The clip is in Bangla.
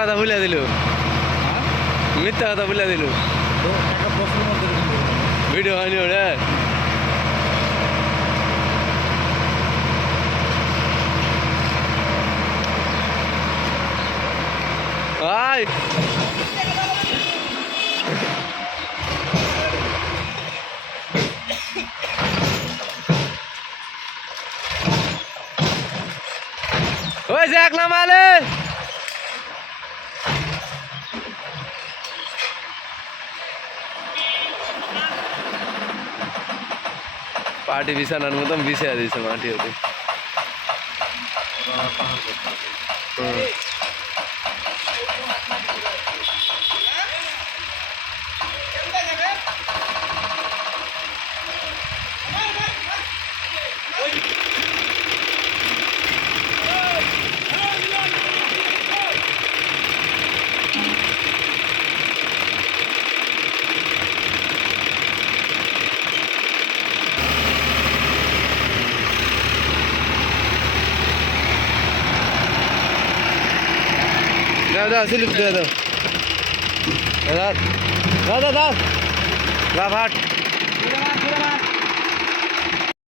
কথা ভুলে দিল, মিথ্যা কথা ভুলে দিল। ভিডিও হয়নি ওরে। আয় ওই যে এক নামালে পার্টি বিছানার মতন বিছিয়ে দিয়েছে মাটি ওটি। দাও দাও স্লিপ দিয়ে দাও, দাও দাও দাও দাও ভাট।